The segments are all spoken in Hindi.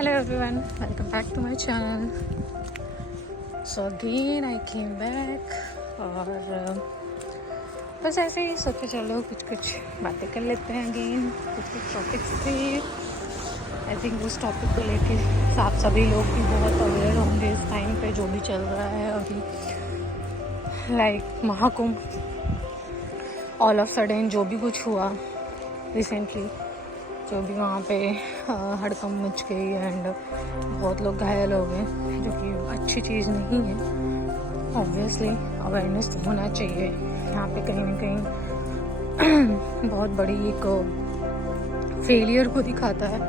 Hello everyone, welcome back to my channel. So again I came back और बस ऐसे ही सोचा चलो कुछ बातें कर लेते हैं अगेन. कुछ टॉपिक्स थे. आई थिंक उस टॉपिक को लेके आप सभी लोग भी बहुत अवेयर होंगे इस टाइम पे जो भी चल रहा है अभी. Like Mahakumbh, all of sudden जो भी कुछ हुआ रिसेंटली, जो भी वहाँ पे हड़कंप मच गई एंड बहुत लोग घायल हो गए, जो कि अच्छी चीज़ नहीं है. ऑब्वियसली अवेयरनेस तो होना चाहिए. यहाँ पे कहीं ना कहीं बहुत बड़ी एक फेलियर को दिखाता है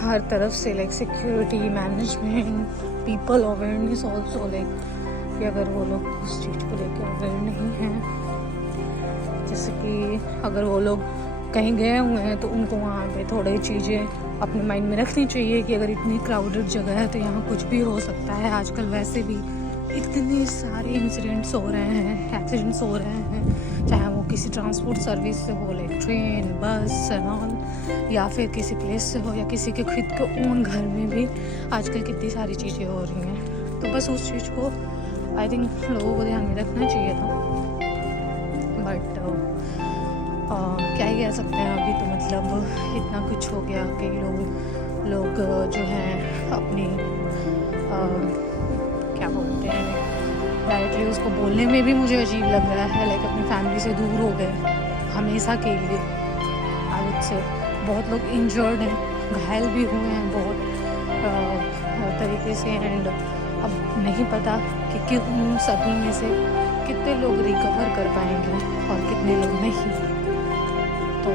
हर तरफ से. Like security, management, people awareness also. Like कि अगर वो लोग उस चीज़ को लेकर अवेयर नहीं हैं, जैसे कि अगर वो लोग कहीं गए हुए हैं तो उनको वहाँ पे थोड़ी चीज़ें अपने माइंड में रखनी चाहिए कि अगर इतनी क्राउडेड जगह है तो यहाँ कुछ भी हो सकता है. आजकल वैसे भी इतने सारे इंसिडेंट्स हो रहे हैं, एक्सीडेंट्स हो रहे हैं, चाहे वो किसी ट्रांसपोर्ट सर्विस से हो, लाइक ट्रेन, बस एंड ऑल, या फिर किसी प्लेस से हो, या किसी के खुद के ओन घर में भी आजकल कितनी सारी चीज़ें हो रही हैं. तो बस उस चीज़ को आई थिंक लोगों को ध्यान में रखना चाहिए था. बट क्या ही कह सकते हैं, अभी तो मतलब इतना कुछ हो गया. कई लोग जो हैं अपनी क्या बोलते हैं, डायरेक्टली उसको बोलने में भी मुझे अजीब लग रहा है. लाइक अपनी फैमिली से दूर हो गए हमेशा के लिए. आई वुड से बहुत लोग इंजर्ड हैं, घायल भी हुए हैं बहुत तरीके से. एंड अब नहीं पता कि उन सभी में से कितने लोग रिकवर कर पाएंगे और कितने लोग नहीं. तो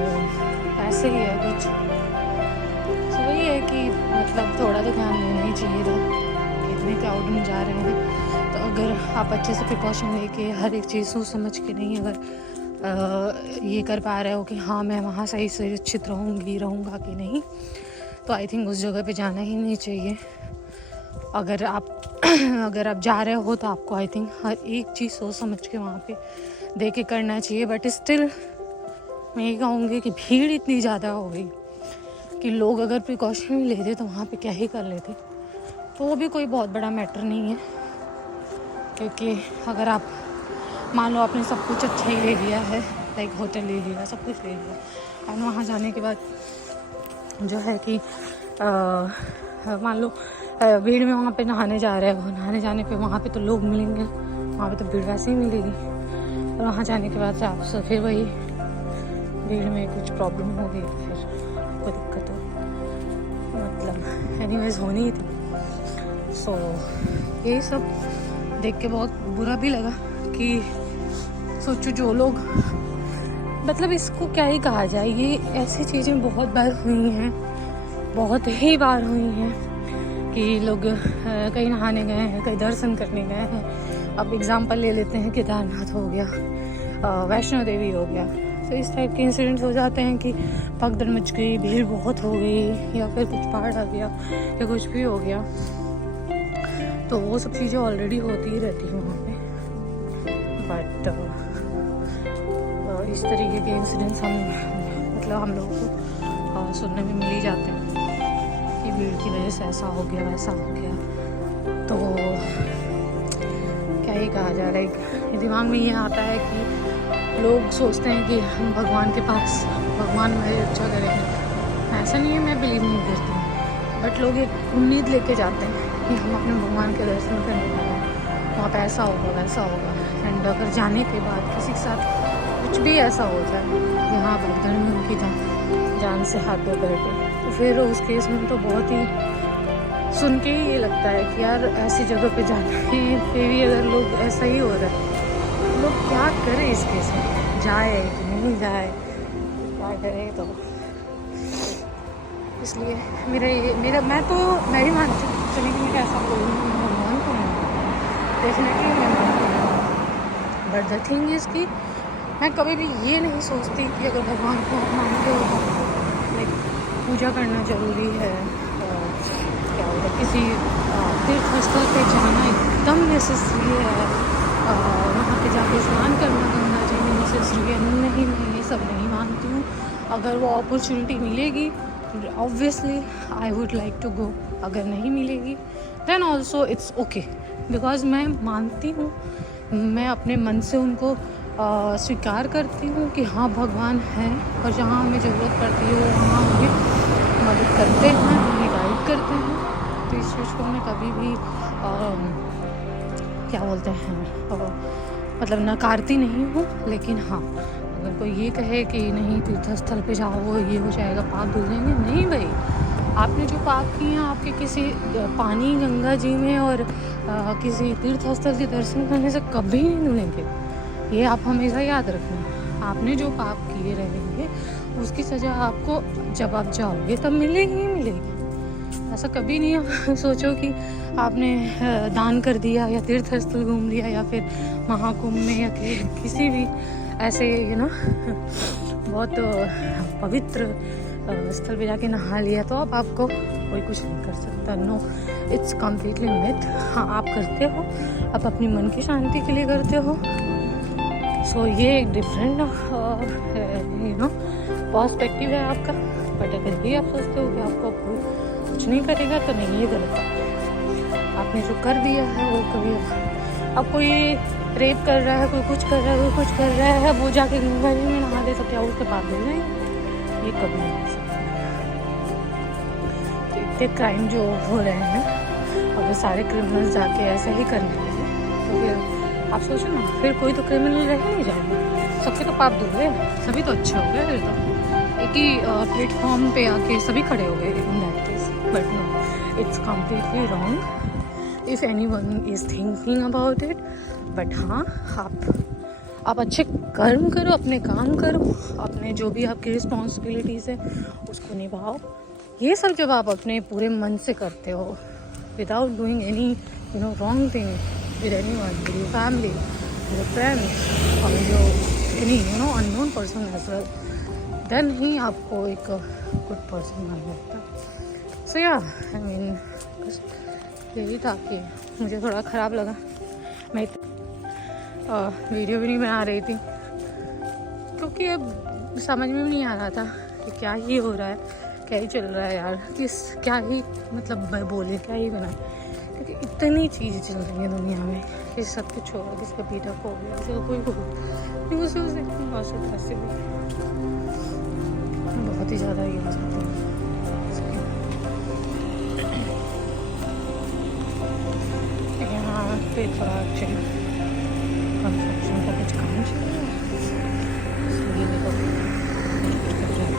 ऐसे ही है कुछ. तो वही है कि मतलब थोड़ा तो ध्यान देना ही चाहिए था कि इतने क्राउड में जा रहे हैं. तो अगर आप अच्छे से प्रिकॉशन लेके हर एक चीज़ सोच समझ के नहीं अगर ये कर पा रहे हो कि हाँ मैं वहाँ सही सुरक्षित रहूँगा कि नहीं, तो आई थिंक उस जगह पे जाना ही नहीं चाहिए. अगर आप जा रहे हो तो आपको आई थिंक हर एक चीज़ सोच समझ के वहाँ पे दे के करना चाहिए. बट स्टिल मैं ये कहूँगी कि भीड़ इतनी ज़्यादा हो गई कि लोग अगर प्रिकॉशन भी लेते तो वहाँ पे क्या ही कर लेते. तो वो भी कोई बहुत बड़ा मैटर नहीं है, क्योंकि अगर आप मान लो आपने सब कुछ अच्छा ही ले लिया है, लाइक होटल ले लिया, सब कुछ ले लिया, और वहाँ जाने के बाद जो है कि मान लो भीड़ में वहाँ पे नहाने जा रहे हो, नहाने जाने पे वहाँ पे तो लोग मिलेंगे, वहाँ पे तो भीड़ वैसे ही मिलेगी. और वहाँ जाने के बाद आप फिर वही भीड़ में कुछ प्रॉब्लम हो गई, फिर कोई दिक्कत हो, मतलब एनीवेज होनी ही थी. सो यही सब देख के बहुत बुरा भी लगा कि सोचो जो लोग, मतलब इसको क्या ही कहा जाए, ये ऐसी चीज़ें बहुत बार हुई हैं, बहुत ही बार हुई हैं कि लोग कहीं नहाने गए हैं, कहीं दर्शन करने गए हैं. अब एग्जाम्पल ले लेते हैं, केदारनाथ हो गया, वैष्णो देवी हो गया. तो इस टाइप के इंसिडेंट्स हो जाते हैं कि भगदड़ मच गई, भीड़ बहुत हो गई, या फिर कुछ पहाड़ आ गया, या कुछ भी हो गया. तो वो सब चीज़ें ऑलरेडी होती ही रहती हैं वहाँ पे. बट इस तरीके के इंसिडेंट्स हम लोगों को सुनने में मिल ही जाते हैं कि भीड़ की वजह से ऐसा हो गया, वैसा हो गया. तो क्या ही कहा जाए, लाइक दिमाग में ये आता है कि लोग सोचते हैं कि हम भगवान के पास, भगवान मेरे अच्छा करेंगे. ऐसा नहीं है, मैं बिलीव नहीं करती हूँ, बट लोग एक उम्मीद लेके जाते हैं कि हम अपने भगवान के दर्शन करने जा रहे हैं, वहाँ पे ऐसा होगा, वैसा होगा. एंड अगर जाने के बाद किसी के साथ कुछ भी ऐसा हो जाए, यहाँ भगदड़ में उनकी जान से हाथ धो बैठे, तो फिर उस केस में तो बहुत ही सुन के ही ये लगता है कि यार ऐसी जगह पे जाना है, फिर भी अगर लोग ऐसा ही हो रहा है, लोग क्या करें इस केस में, जाए कि नहीं जाए, क्या करें. तो इसलिए मैं भी मानती हूँ, चलिए कि मैं ऐसा बोलूँ, भगवान को डेफिनेटली मैं मानती हूँ. बट द थिंग इज़ कि मैं कभी भी ये नहीं सोचती कि अगर भगवान को आप मानते हो तो लाइक पूजा करना ज़रूरी है. क्या होगा, किसी तीर्थ स्थल पे जाना एकदम नेसेसरी है, वहाँ पे जाके स्नान करना गंगा जी में नेसेसरी है. नहीं, मैं ये सब नहीं मानती हूँ. अगर वो अपॉर्चुनिटी मिलेगी obviously I would like to go. अगर नहीं मिलेगी then also it's okay, because मैं मानती हूँ, मैं अपने मन से उनको स्वीकार करती हूँ कि हाँ भगवान है, और जहाँ हमें ज़रूरत पड़ती है वो वहाँ हमें मदद करते हैं, हमें गाइड करते हैं. तो इस चीज़ को मैं कभी भी क्या बोलते हैं मतलब नकारती नहीं हूँ. लेकिन हाँ, अगर कोई ये कहे कि नहीं तीर्थ स्थल पे जाओ ये हो जाएगा, पाप धुल जाएंगे, नहीं भाई, आपने जो पाप किए हैं आपके किसी पानी गंगा जी में और किसी तीर्थ स्थल के दर्शन करने से कभी नहीं धुलेंगे. ये आप हमेशा याद रखना. आपने जो पाप किए रहेंगे उसकी सज़ा आपको जब आप जाओगे तब मिलेगी ही मिलेगी. ऐसा कभी नहीं आप सोचो कि आपने दान कर दिया या तीर्थ स्थल घूम लिया या फिर महाकुंभ में या किसी भी ऐसे बहुत पवित्र स्थल पे जाके नहा लिया तो अब आपको कोई कुछ नहीं कर सकता. No, it's completely myth. हाँ, आप करते हो, आप अपनी मन की शांति के लिए करते हो. सो ये एक डिफरेंट पर्सपेक्टिव है आपका. बट अगर ये आप सोचते हो कि आपको कुछ नहीं करेगा तो नहीं, ये गलत है. आपने जो कर दिया है वो कभी, अब कोई रेप कर रहा है, कोई कुछ कर रहा है, कोई कुछ कर रहा है, वो जाके गंगा जी में नहा दे तो क्या उसके पाप धुल जाएंगे? ये कभी नहीं हो सकता. तो इतने क्राइम जो हो रहे हैं, अगर सारे क्रिमिनल्स जाके ऐसा ही करने लगे तो फिर आप सोचो ना, फिर कोई तो क्रिमिनल रह नहीं जाएगा. सबके तो पाप धुल गए, सभी तो अच्छे हो गए. फिर तो एक ही प्लेटफॉर्म पे आके सभी खड़े हो गए in that case. But no, it's completely wrong if anyone is thinking about it. But हाँ, आप अच्छे कर्म करो, अपने काम करो, अपने जो भी आपकी रिस्पॉन्सिबिलिटीज़ है उसको निभाओ. ये सब जब आप अपने पूरे मन से करते हो without doing any wrong thing with anyone, with your family, with your friends और your any unknown person as well, then ही आपको एक गुड पर्सन बन जाता है. सो या आई मीन बस यही था कि मुझे थोड़ा ख़राब लगा. मैं वीडियो भी नहीं बना रही थी क्योंकि अब समझ में भी नहीं आ रहा था कि क्या ही हो रहा है, क्या ही चल रहा है यार, क्या ही मतलब बोले, क्या ही बनाए, क्योंकि इतनी चीज़ें चल रही हैं दुनिया में. किसी सब कुछ हो गया, किसी का बेटा खो गया, किसी का कोई हो गया, न्यूज़ देखती बहुत ऐसे भी बहुत ही ज़्यादा ये हो जाता है. यहाँ पे थोड़ा एक्चुअली कंस्ट्रक्शन का कुछ काम चल रहा है, इसलिए मेरे को कुछ कर रहा है.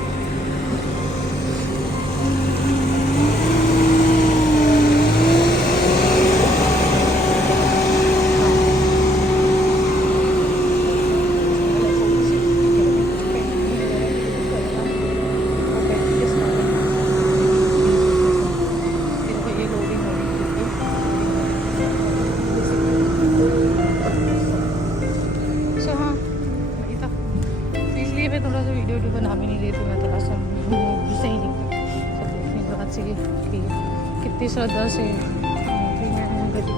मैं थोड़ा सा वीडियो बना भी नहीं रही थी. मैं थोड़ा सा सही नहीं थी सब देखने के बाद से कि कितनी श्रद्धा से मैं गली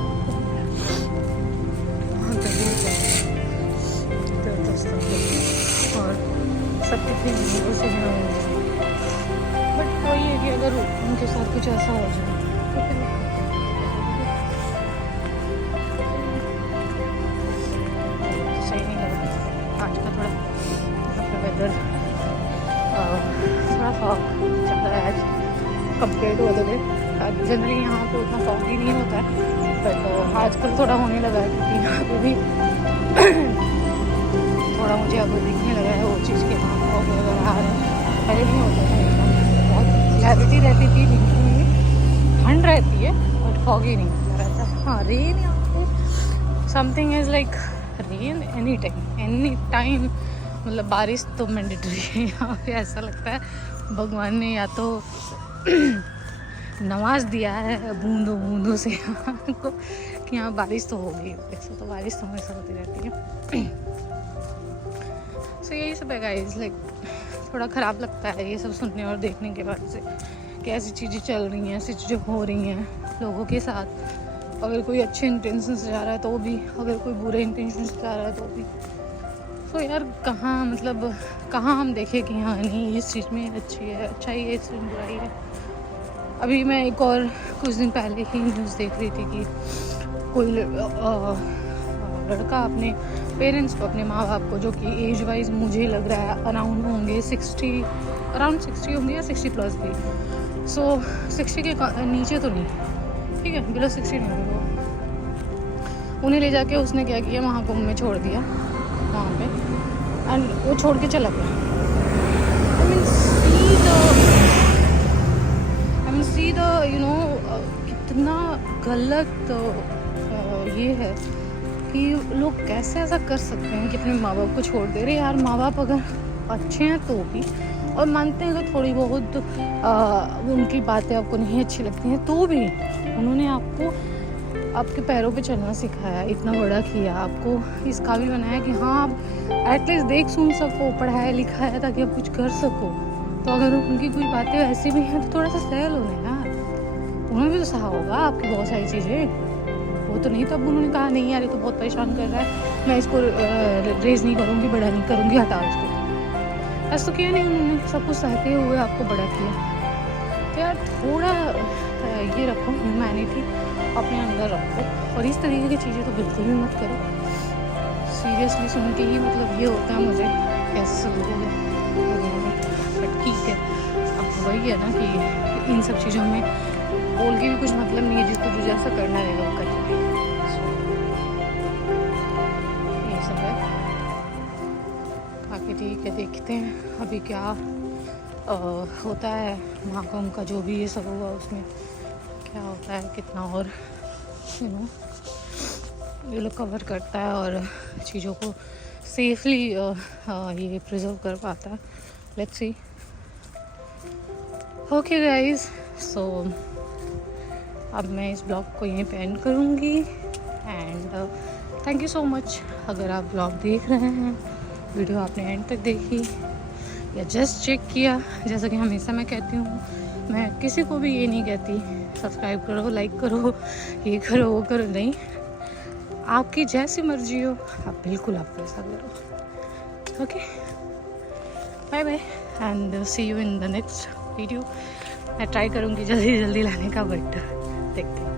और सब कितनी उम्मीदों से हैं. बट वही है कि अगर उनके साथ कुछ ऐसा हो जाए तो फिर सही नहीं लगा. आज का थोड़ा वेदर थोड़ा फॉग ज़्यादा है आज compare to other day. Generally यहाँ पे उतना फॉग ही नहीं होता है, बट आजकल थोड़ा होने लगा है क्योंकि यहाँ पे भी थोड़ा मुझे अब दिखने लगा है वो चीज़ के हाँ फॉग वगैरह आ रहे हैं. पहले नहीं होता था ऐसा, बहुत क्लैरिटी रहती थी, बिल्कुल ठंड रहती है बट फॉग ही नहीं होता रहता. हाँ, रेन यहाँ पे something is like rain any time, मतलब बारिश तो मैंडेटरी है यहाँ पे. ऐसा लगता है भगवान ने या तो नवाज दिया है बूंदों बूंदों से को कि यहाँ बारिश तो हो गई. वैसे तो बारिश तो हमेशा होती रहती है. सो यही सब है गाइस. लाइक थोड़ा ख़राब लगता है ये सब सुनने और देखने के बाद से कि ऐसी चीज़ें चल रही हैं, ऐसी चीज़ें हो रही हैं लोगों के साथ. अगर कोई अच्छे इंटेंशन से जा रहा है तो भी, अगर कोई बुरे इंटेंशन से जा रहा है तो भी. तो यार कहाँ मतलब कहाँ हम देखें कि हाँ नहीं इस चीज़ में अच्छी है, अच्छाई है, इस में बुराई है। अभी मैं एक और कुछ दिन पहले ही न्यूज़ देख रही थी कि कोई लड़का अपने पेरेंट्स को, अपने माँ बाप को, जो कि एज वाइज मुझे लग रहा है अराउंड होंगे 60 होंगे या 60+ भी, सो 60 के नीचे तो नहीं, ठीक है, बिलो 60 नहीं होंगे वो। उन्हें ले जाके उसने क्या किया, महाकुंभ में छोड़ दिया वहाँ पे, एंड वो छोड़ के चला गया। I mean see the you know कितना गलत ये है कि लोग कैसे ऐसा कर सकते हैं कि अपने माँ बाप को छोड़ दे रहे। यार माँ बाप अगर अच्छे हैं तो भी, और मानते हैं अगर थोड़ी बहुत उनकी बातें आपको नहीं अच्छी लगती हैं तो भी, उन्होंने आपको आपके पैरों पे चलना सिखाया, इतना बड़ा किया, आपको इस काबिल बनाया कि हाँ आप एटलीस्ट देख सुन सको, पढ़ाया लिखाया ताकि आप कुछ कर सको। तो अगर उनकी कोई बातें ऐसी भी हैं तो थोड़ा सा सहल होने यार, उन्होंने भी तो सहा होगा आपकी बहुत सारी चीज़ें। वो तो नहीं, तब उन्होंने कहा नहीं यार ये तो बहुत परेशान कर रहा है, मैं इसको रेज नहीं करूँगी, बड़ा नहीं करूँगी, हटाओ इसको। ऐसा तो किया नहीं उन्होंने, सब कुछ सहते हुए आपको बड़ा किया। तो यार थोड़ा ये रखो, ह्यूमैनिटी अपने अंदर रखो, और इस तरीके की चीज़ें तो बिल्कुल भी मत करो। सीरियसली सुन के ही मतलब ये होता है मुझे कैसे लोग, बट ठीक है, अब वही है ना कि इन सब चीज़ों में बोल के भी कुछ मतलब नहीं है, जिसको जो जैसा करना रहेगा वो करना है। ये सब है, बाकी ठीक है, देखते हैं अभी क्या होता है। महाकुंभ का जो भी ये सब हुआ उसमें क्या होता है, कितना और यू नो ये लोग कवर करता है और चीज़ों को सेफली ये प्रिजर्व कर पाता है। Let's see. ओके गाइस, सो अब मैं इस ब्लॉग को यहीं पे एंड करूँगी, and thank you so much. अगर आप ब्लॉग देख रहे हैं, वीडियो आपने एंड तक देखी या जस्ट चेक किया, जैसा कि हमेशा मैं कहती हूँ, मैं किसी को भी ये नहीं कहती सब्सक्राइब करो, लाइक करो, ये करो, वो करो, नहीं, आपकी जैसी मर्जी हो आप बिल्कुल आप वैसा करो। Okay, bye bye and see you in the next video. मैं ट्राई करूँगी जल्दी जल्दी लाने का, बट देखते हैं।